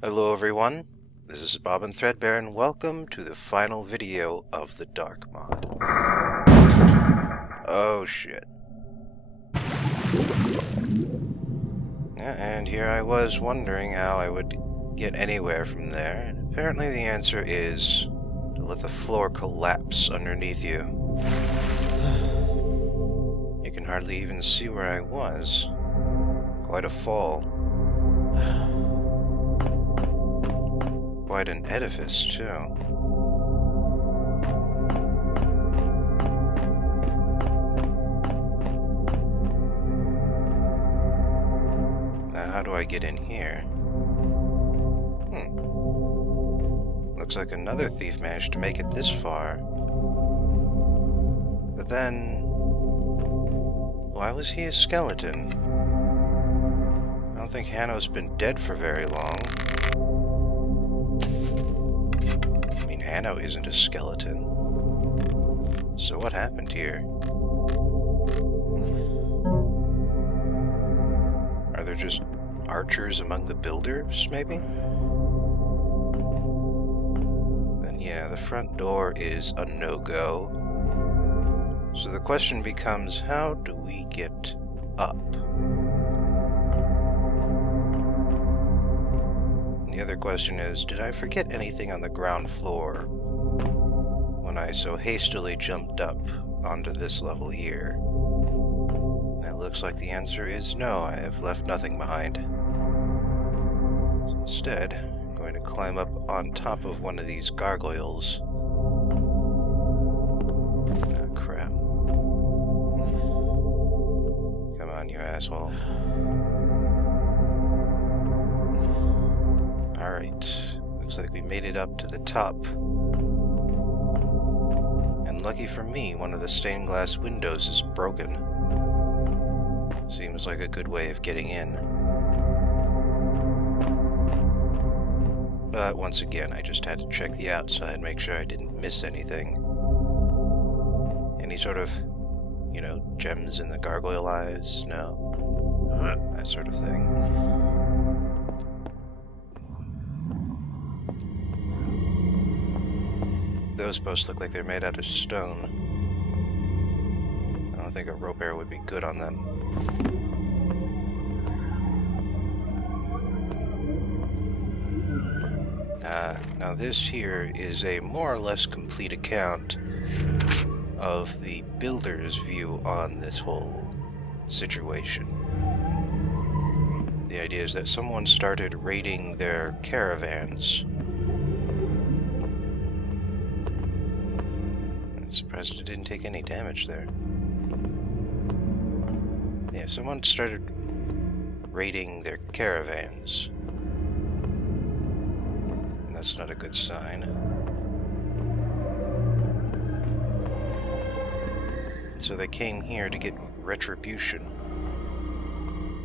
Hello everyone, this is Bob and Threadbare and welcome to the final video of the Dark mod. Oh shit. Yeah, and here I was wondering how I would get anywhere from there, and apparently the answer is to let the floor collapse underneath you. You can hardly even see where I was. Quite a fall. Quite an edifice, too. Now, how do I get in here? Looks like another thief managed to make it this far. But then... why was he a skeleton? I don't think Hanno's been dead for very long. Hanno isn't a skeleton. So what happened here? Are there just archers among the builders, maybe? And yeah, the front door is a no-go. So the question becomes, how do we get up? The other question is, did I forget anything on the ground floor when I so hastily jumped up onto this level here? And it looks like the answer is no, I have left nothing behind. So instead, I'm going to climb up on top of one of these gargoyles. Ah, crap. Come on, you asshole. Alright, looks like we made it up to the top. And lucky for me, one of the stained glass windows is broken. Seems like a good way of getting in. But once again, I just had to check the outside, make sure I didn't miss anything. Any sort of, you know, gems in the gargoyle eyes? No? That sort of thing. Those posts look like they're made out of stone. I don't think a rope arrow would be good on them. Now this here is a more or less complete account of the builder's view on this whole situation. The idea is that someone started raiding their caravans. I'm surprised it didn't take any damage there. Yeah, someone started raiding their caravans. And that's not a good sign. And so they came here to get retribution.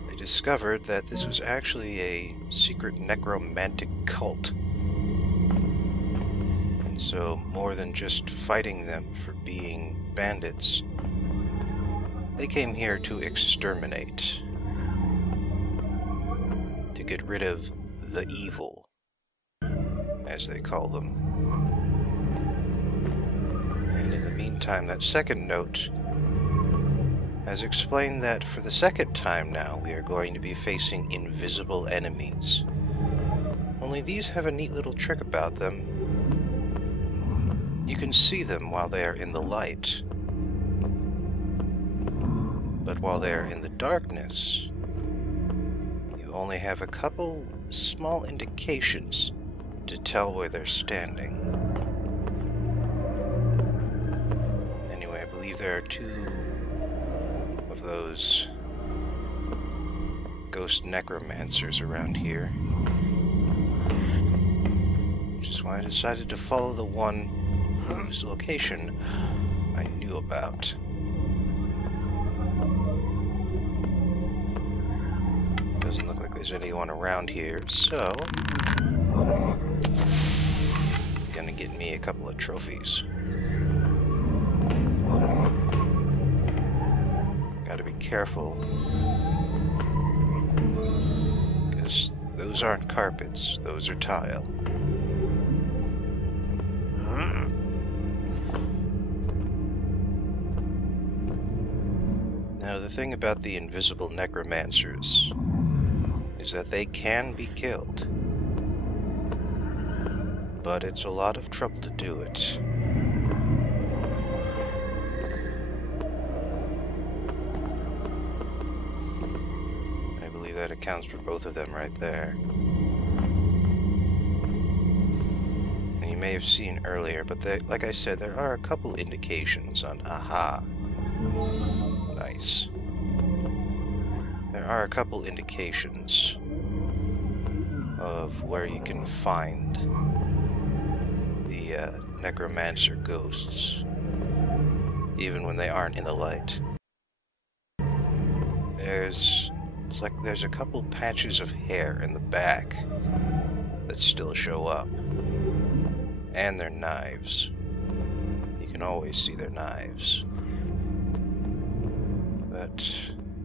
They discovered that this was actually a secret necromantic cult. So, more than just fighting them for being bandits, they came here to exterminate. To get rid of the evil, as they call them. And in the meantime, that second note has explained that for the second time now, we are going to be facing invisible enemies. Only these have a neat little trick about them. You can see them while they are in the light. But while they are in the darkness, you only have a couple small indications to tell where they're standing. Anyway, I believe there are two of those ghost necromancers around here. Which is why I decided to follow the one whose location I knew about. Doesn't look like there's anyone around here, so gonna get me a couple of trophies. Gotta be careful, because Those aren't carpets, those are tile. Now, the thing about the invisible necromancers is that they can be killed, but it's a lot of trouble to do it. I believe that accounts for both of them right there. And you may have seen earlier, but like I said, there are a couple indications on aha. Nice. There are a couple indications of where you can find the necromancer ghosts, even when they aren't in the light. It's like there's a couple patches of hair in the back that still show up. And their knives. You can always see their knives. But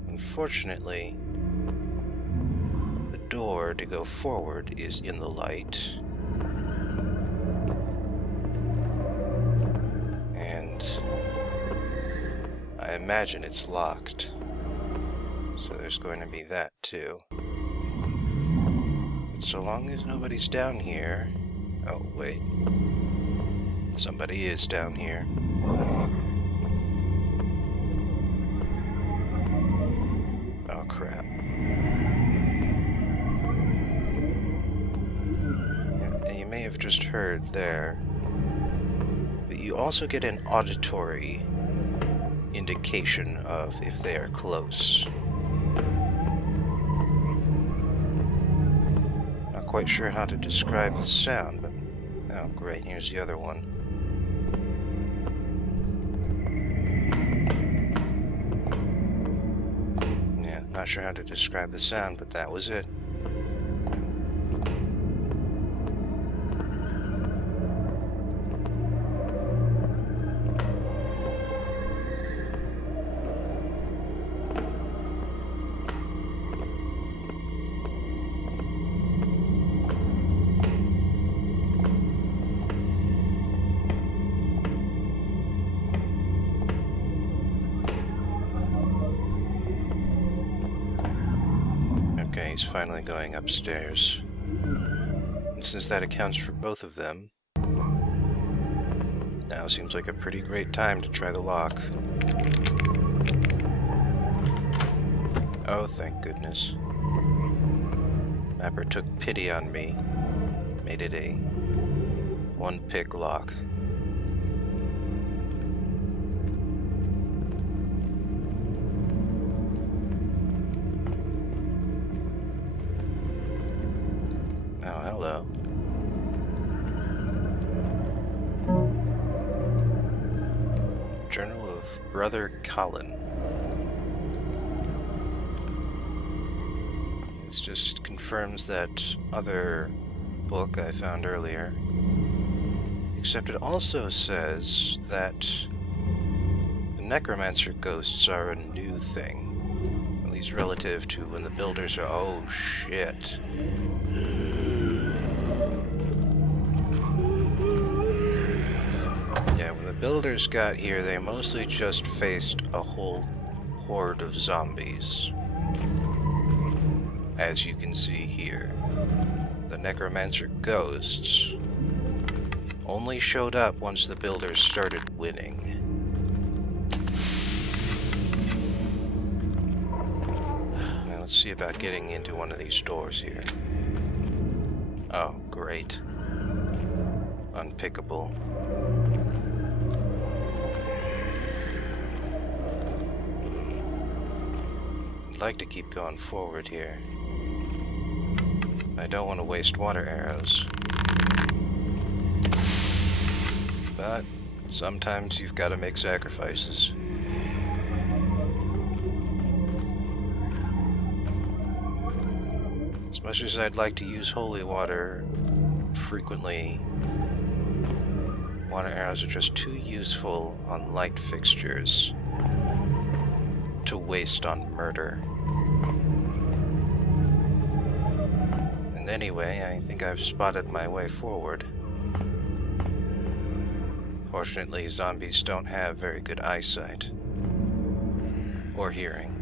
unfortunately, the door to go forward is in the light. And I imagine it's locked. So there's going to be that too. But so long as nobody's down here... Oh, wait. Somebody is down here. Oh, crap. And you may have just heard there, but you also get an auditory indication of if they are close. Not quite sure how to describe the sound, but... Oh, great, here's the other one. Yeah, not sure how to describe the sound, but that was it. He's finally going upstairs. And since that accounts for both of them, now seems like a pretty great time to try the lock. Oh, thank goodness. Mapper took pity on me, made it a one-pick lock. Oh, hello. Journal of Brother Colin. This just confirms that other book I found earlier. Except it also says that the necromancer ghosts are a new thing. At least relative to when the builders are... Oh, shit. Builders got here, they mostly just faced a whole horde of zombies. As you can see here, the necromancer ghosts only showed up once the builders started winning. Now let's see about getting into one of these doors here. Oh, great. Unpickable. I'd like to keep going forward here. I don't want to waste water arrows. But sometimes you've got to make sacrifices. As much as I'd like to use holy water frequently, water arrows are just too useful on light fixtures to waste on murder. Anyway, I think I've spotted my way forward. Fortunately, zombies don't have very good eyesight. Or hearing.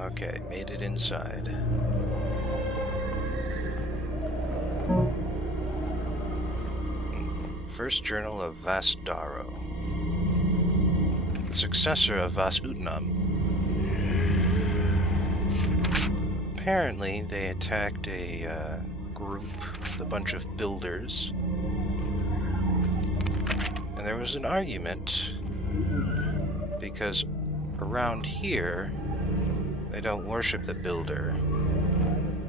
Okay, made it inside. First Journal of Vasdaro. The successor of Vasutnam. Apparently, they attacked a group with a bunch of builders. And there was an argument because around here, they don't worship the builder.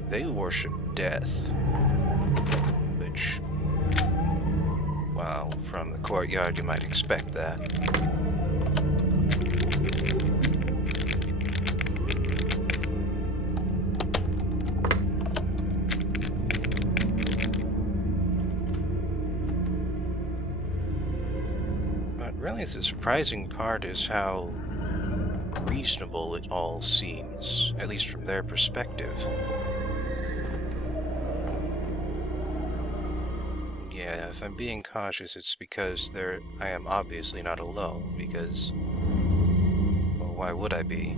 They worship death. Which, well, from the courtyard you might expect that. But really the surprising part is how reasonable it all seems, at least from their perspective. Yeah, if I'm being cautious, it's because I am obviously not alone, because, well, why would I be?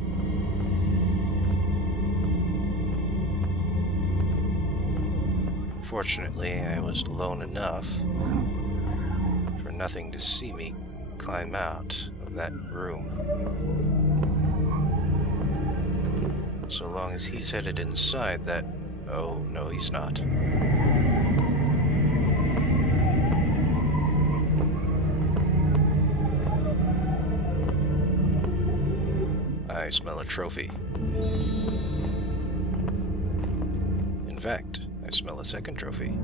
Fortunately, I was alone enough for nothing to see me climb out of that room. So long as he's headed inside that... Oh, no, he's not. I smell a trophy. In fact, I smell a second trophy.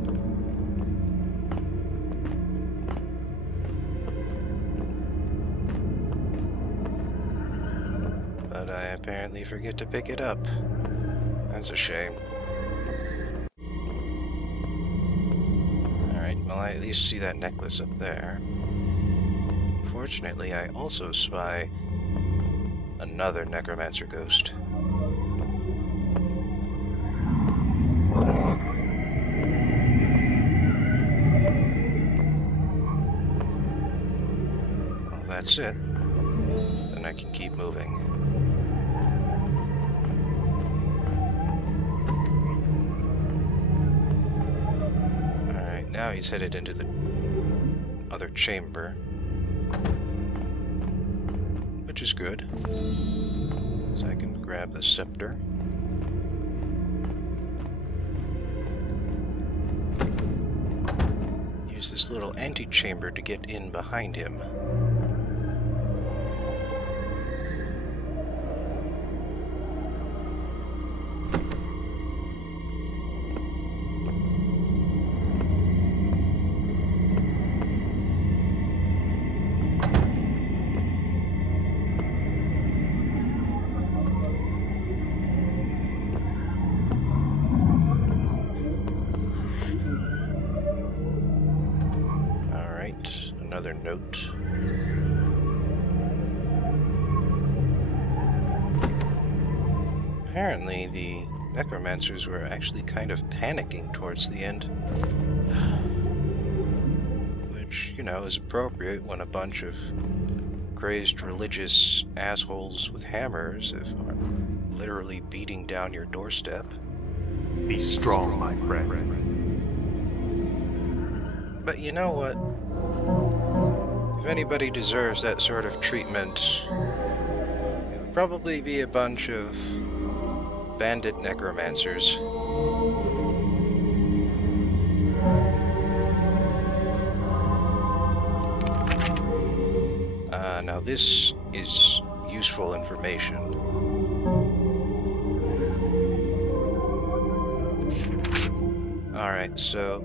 But I apparently forget to pick it up. That's a shame. Alright, well I at least see that necklace up there. Fortunately, I also spy another necromancer ghost. Well, that's it. Then I can keep moving. Alright, now he's headed into the other chamber. Which is good. So I can grab the scepter. Use this little antechamber to get in behind him. Another note. Apparently, the necromancers were actually kind of panicking towards the end. Which, you know, is appropriate when a bunch of crazed religious assholes with hammers are literally beating down your doorstep. Be strong, my friend. But you know what? If anybody deserves that sort of treatment, it would probably be a bunch of bandit necromancers. Now this is useful information. Alright, so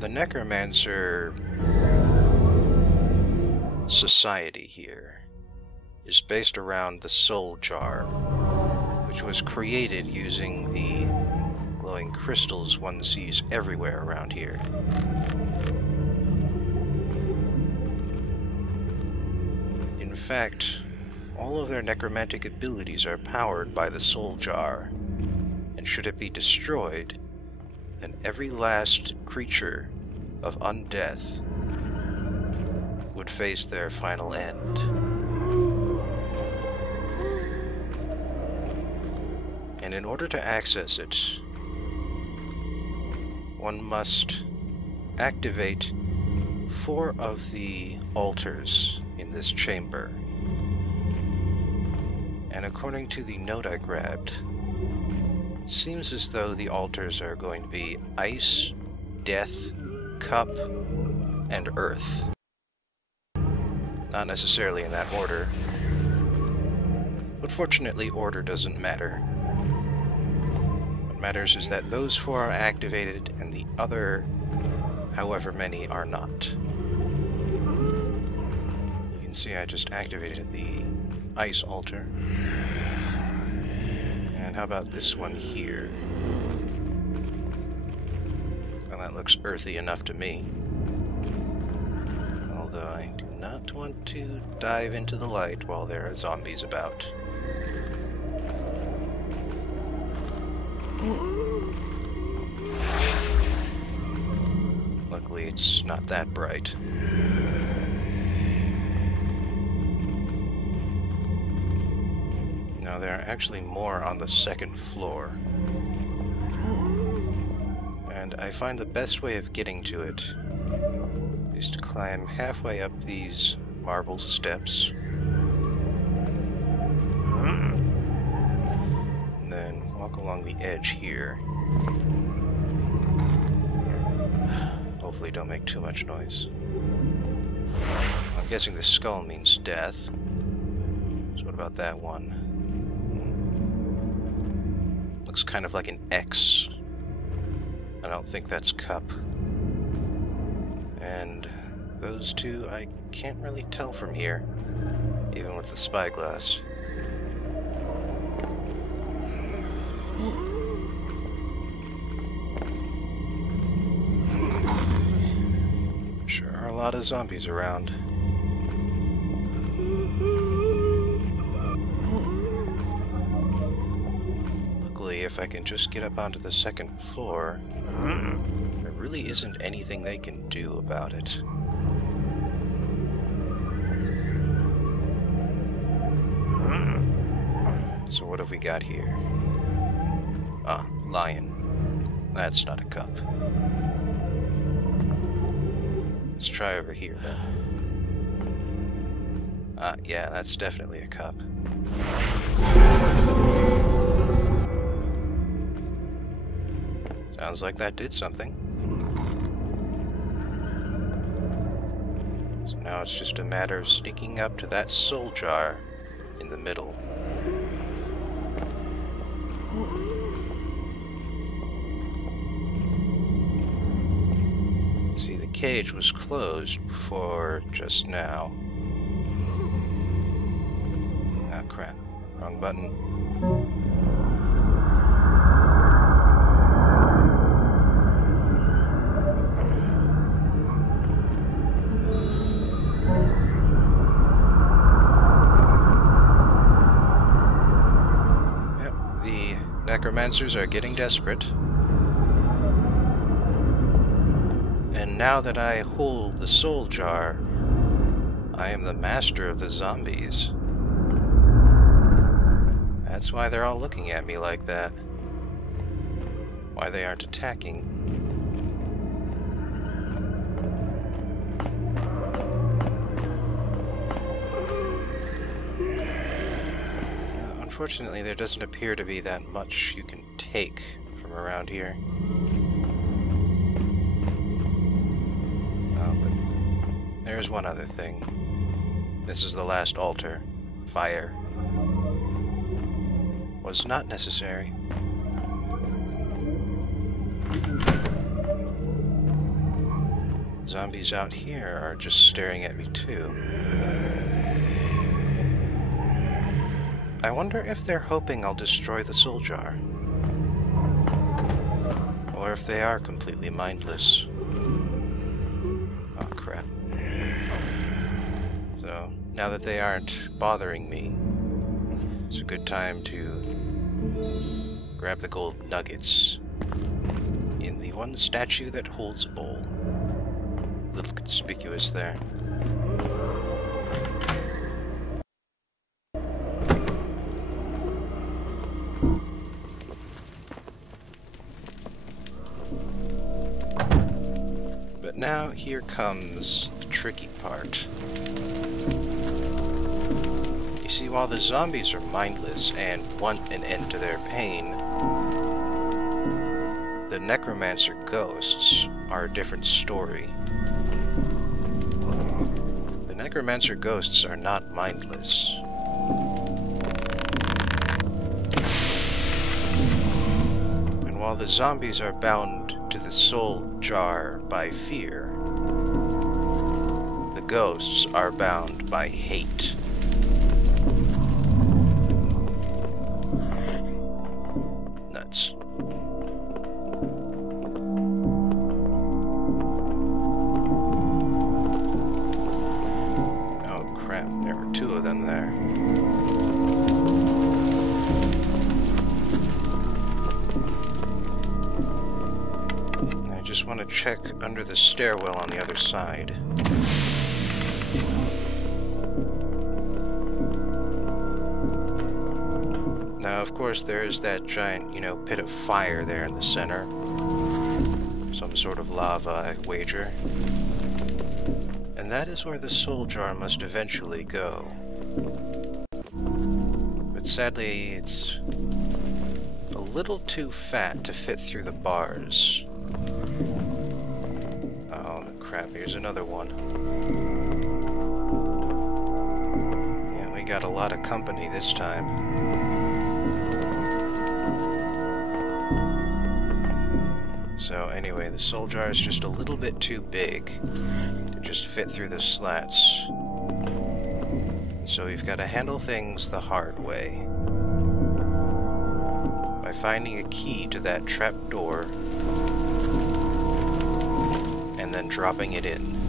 the necromancer society here is based around the soul jar, which was created using the glowing crystals one sees everywhere around here. fact, all of their necromantic abilities are powered by the soul jar, and should it be destroyed, then every last creature of undeath would face their final end. And in order to access it, one must activate 4 of the altars in this chamber. And according to the note I grabbed, it seems as though the altars are going to be ice, death, cup, and earth. Not necessarily in that order, but fortunately order doesn't matter. What matters is that those 4 are activated and the other, however many, are not. You can see I just activated the ice altar. And how about this one here? Well, that looks earthy enough to me. Although I do not want to dive into the light while there are zombies about. Luckily, it's not that bright. Now, there are actually more on the 2nd floor. And I find the best way of getting to it is to climb halfway up these marble steps. And then walk along the edge here. Hopefully don't make too much noise. I'm guessing the skull means death. So what about that one? Looks kind of like an X. I don't think that's cup. And those 2 I can't really tell from here, even with the spyglass. Sure are a lot of zombies around. Luckily, if I can just get up onto the 2nd floor, there really isn't anything they can do about it. So what have we got here? Ah, lion. That's not a cup. Let's try over here, then. Ah, yeah, that's definitely a cup. Sounds like that did something. So now it's just a matter of sneaking up to that soul jar in the middle. See, the cage was closed before just now. Ah, crap. Wrong button. Necromancers are getting desperate. And now that I hold the soul jar, I am the master of the zombies. That's why they're all looking at me like that. Why they aren't attacking. Unfortunately, there doesn't appear to be that much you can take from around here. Oh, but there's one other thing. This is the last altar. Fire. Was not necessary. Zombies out here are just staring at me too. I wonder if they're hoping I'll destroy the soul jar. Or if they are completely mindless. Oh crap. So, Now that they aren't bothering me, it's a good time to grab the gold nuggets in the one statue that holds a bowl. A little conspicuous there. But now here comes the tricky part. You see, while the zombies are mindless and want an end to their pain, the necromancer ghosts are a different story. The necromancer ghosts are not mindless. And while the zombies are bound to the soul jar by fear, the ghosts are bound by hate. Nuts. Oh crap, there were two of them there. I just want to check under the stairwell on the other side. Now, of course, there is that giant, pit of fire there in the center. Some sort of lava, I wager. And that is where the soul jar must eventually go. But sadly, it's a little too fat to fit through the bars. Oh, crap, here's another one. Yeah, we got a lot of company this time. So anyway, the soul jar is just a little bit too big to just fit through the slats. So we've got to handle things the hard way. By finding a key to that trap door and then dropping it in.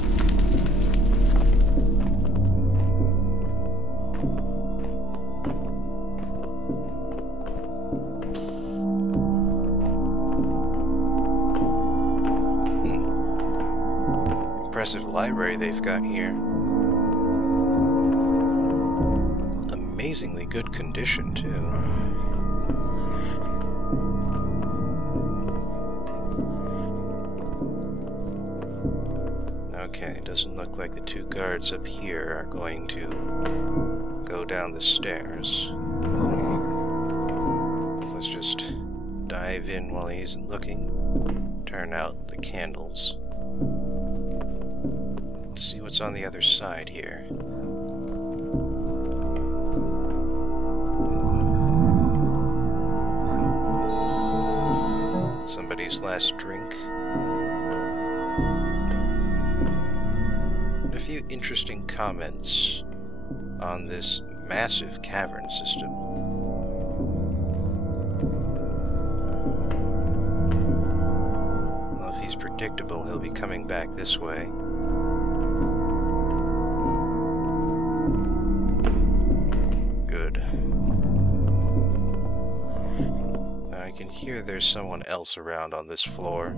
Impressive library they've got here. Amazingly good condition, too. Okay, doesn't look like the two guards up here are going to go down the stairs. Let's just dive in while he isn't looking. Turn out the candles. Let's see what's on the other side here. Somebody's last drink. And a few interesting comments on this massive cavern system. Well, if he's predictable, he'll be coming back this way. I can hear there's someone else around on this floor.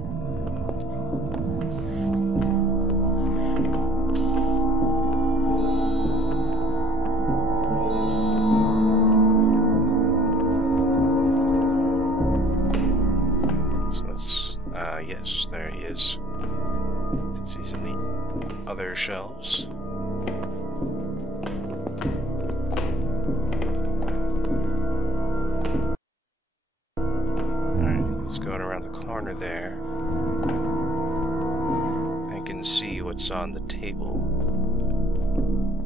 So let's, yes, there he is. Since he's in the other shelves. Going around the corner there, I can see what's on the table.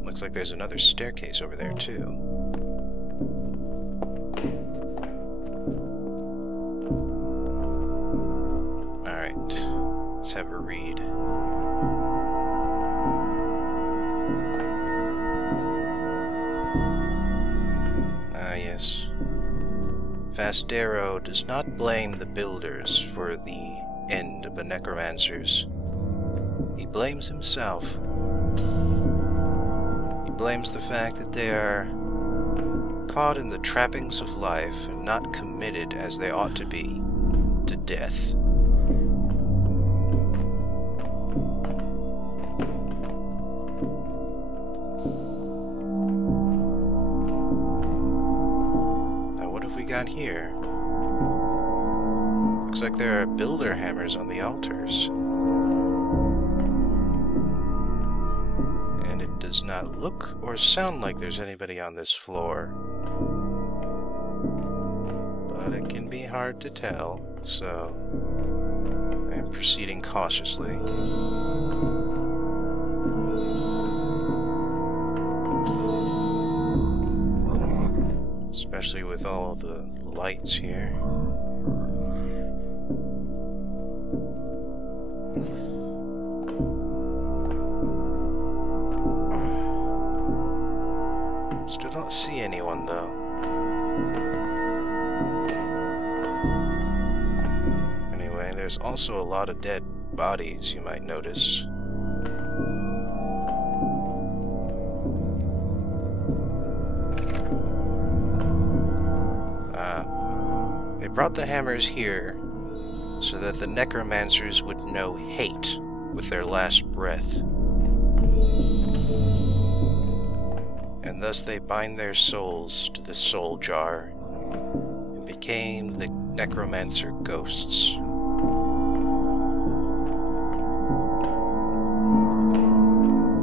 Looks like there's another staircase over there too. Alright, let's have a read. Ah, yes. Fastero does not blame the builders for the end of the necromancers. He blames himself. He blames the fact that they are caught in the trappings of life and not committed as they ought to be to death. Now what have we got here? Looks like there are builder hammers on the altars. And it does not look or sound like there's anybody on this floor. But it can be hard to tell, so I am proceeding cautiously. Especially with all the lights here. Still don't see anyone though. Anyway, there's also a lot of dead bodies you might notice. They brought the hammers here so that the necromancers would know hate with their last breath. And thus they bind their souls to the soul jar and became the necromancer ghosts.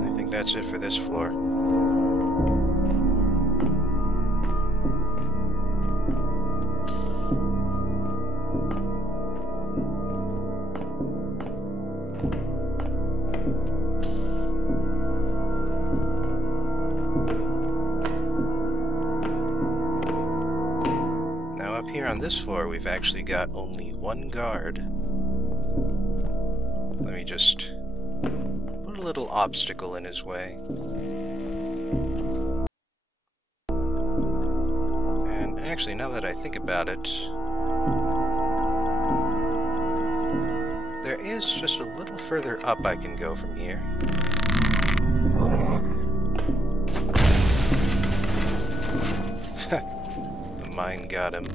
I think that's it for this floor. Here on this floor, we've actually got only one guard. Let me just put a little obstacle in his way. And actually, now that I think about it, there is just a little further up I can go from here. The mine got him.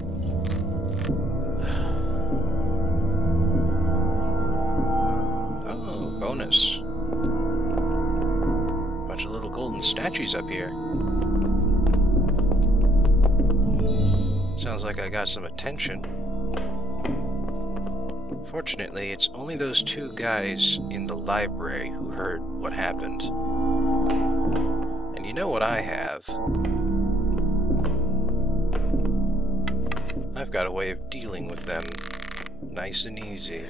Bonus. Bunch of little golden statues up here. Sounds like I got some attention. Fortunately, it's only those two guys in the library who heard what happened. And you know what I have? I've got a way of dealing with them nice and easy.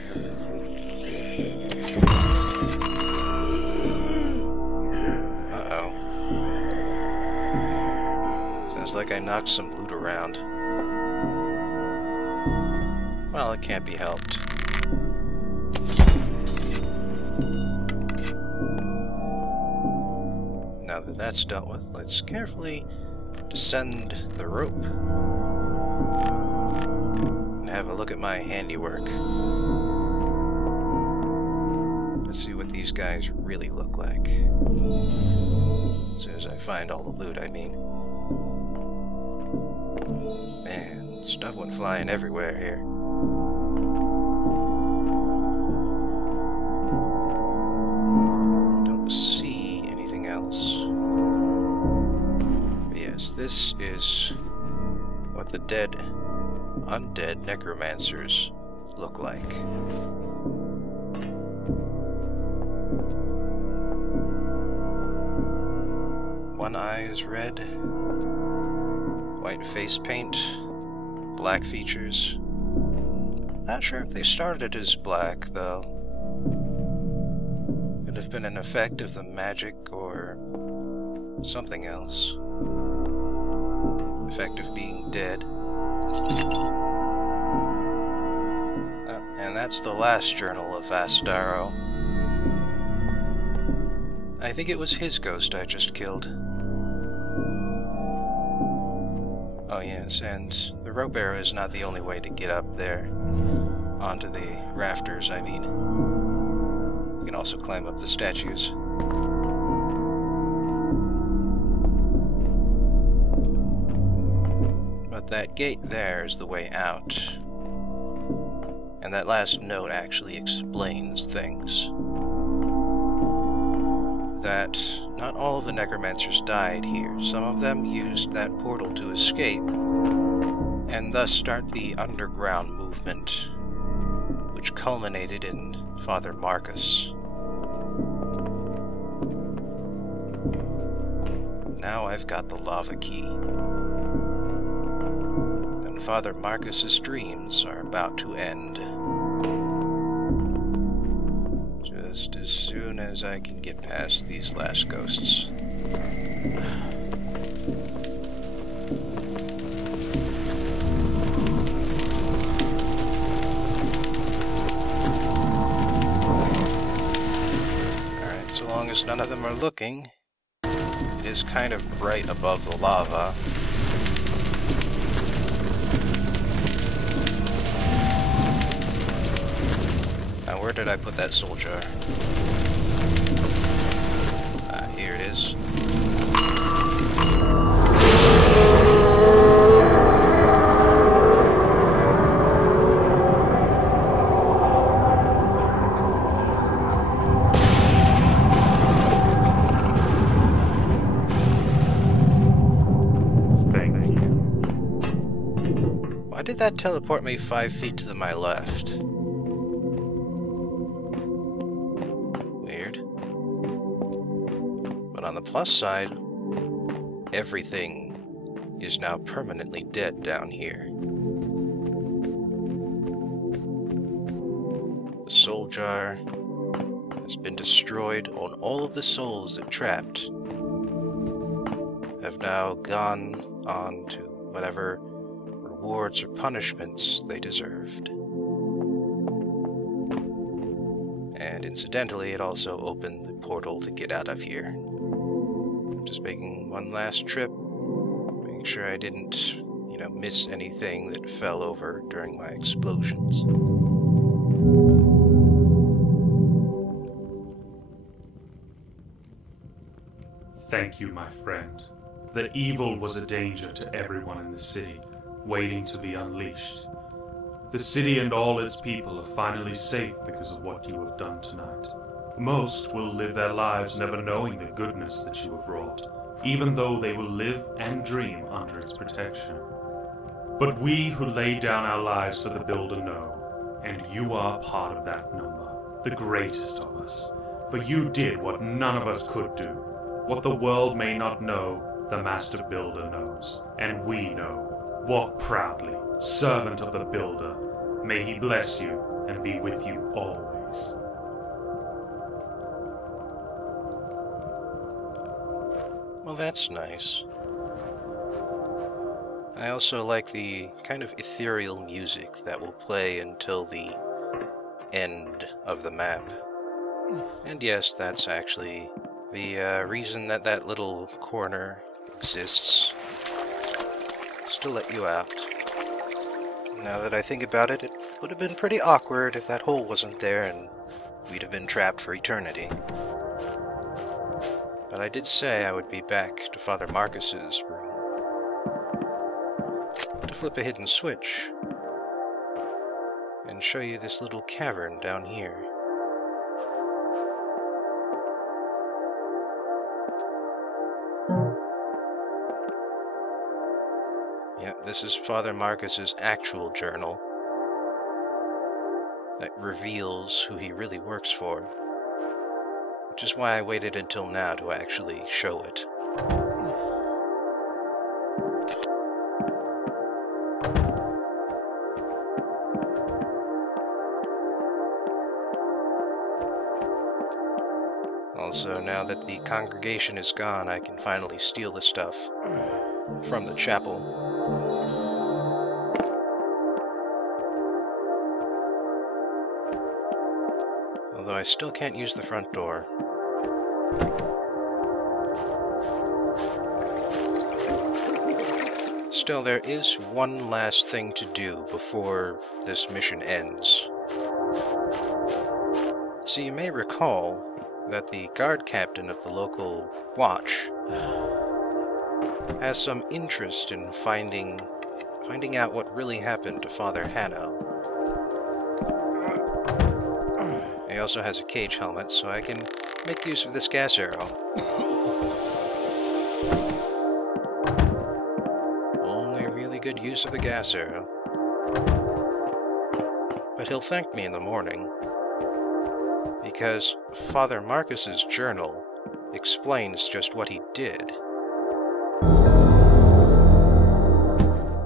Uh-oh. Sounds like I knocked some loot around. Well, it can't be helped. Now that that's dealt with, let's carefully descend the rope and have a look at my handiwork. Let's see what these guys really look like. As soon as I find all the loot, I mean. Man, stuff went flying everywhere here. Don't see anything else. But yes, this is what the dead, undead necromancers look like. One eye is red, white face paint, black features. Not sure if they started as black, though. Could have been an effect of the magic or something else. Effect of being dead. And that's the last journal of Astaro. I think it was his ghost I just killed. Oh yes, and the rope arrow is not the only way to get up there. Onto the rafters, I mean. You can also climb up the statues. But that gate there is the way out. And that last note actually explains things. That not all of the necromancers died here. Some of them used that portal to escape, and thus start the underground movement, which culminated in Father Marcus. Now I've got the lava key. And Father Marcus's dreams are about to end. Just as soon as I can get past these last ghosts. Alright, so long as none of them are looking, it is kind of bright above the lava. Now, where did I put that soul jar? Here it is. Why did that teleport me 5 feet to my left? Weird. But on the plus side, everything is now permanently dead down here. The soul jar has been destroyed on all of the souls it trapped. Have now gone on to whatever rewards or punishments they deserved. And incidentally, it also opened the portal to get out of here. I'm just making one last trip, making sure I didn't, miss anything that fell over during my explosions. Thank you, my friend. The evil was a danger to everyone in the city, waiting to be unleashed. The city and all its people are finally safe because of what you have done tonight. Most will live their lives never knowing the goodness that you have wrought, even though they will live and dream under its protection. But we who lay down our lives for the Builder know, and you are part of that number, the greatest of us. For you did what none of us could do. What the world may not know, the Master Builder knows, and we know. Walk proudly, servant of the Builder. May he bless you and be with you always. Well, that's nice. I also like the kind of ethereal music that will play until the end of the map. And yes, that's actually the reason that that little corner exists. To let you out. Now that I think about it, it would have been pretty awkward if that hole wasn't there and we'd have been trapped for eternity. But I did say I would be back to Father Marcus's room to flip a hidden switch and show you this little cavern down here. Yeah, this is Father Marcus's actual journal that reveals who he really works for, which is why I waited until now to actually show it. Also, now that the congregation is gone, I can finally steal the stuff from the chapel. Although I still can't use the front door. Still, there is one last thing to do before this mission ends. So you may recall that the guard captain of the local watch has some interest in finding finding out what really happened to Father Hanno. He also has a cage helmet, so I can make use of this gas arrow. Only really good use of the gas arrow. But he'll thank me in the morning, because Father Marcus's journal explains just what he did.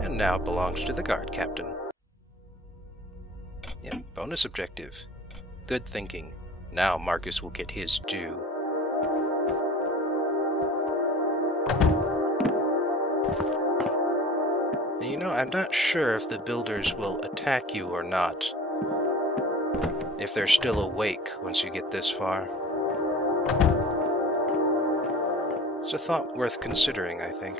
And now belongs to the guard captain. Yeah, bonus objective. Good thinking. Now Marcus will get his due. And you know, I'm not sure if the builders will attack you or not. If they're still awake once you get this far. It's a thought worth considering, I think.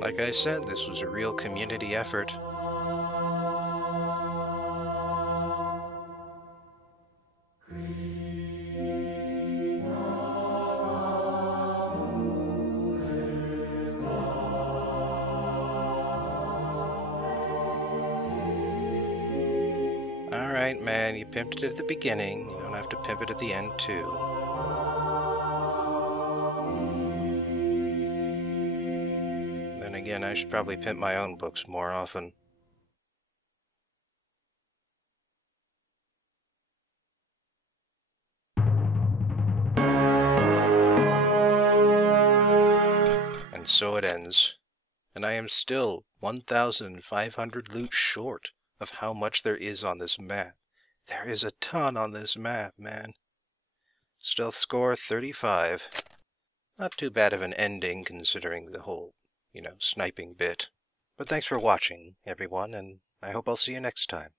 Like I said, this was a real community effort. Alright, man, you pimped it at the beginning. You don't have to pimp it at the end, too. Again, I should probably pimp my own books more often. And so it ends. And I am still 1,500 loot short of how much there is on this map. There is a ton on this map, man. Stealth score 35. Not too bad of an ending considering the whole sniping bit. But thanks for watching, everyone, and I hope I'll see you next time.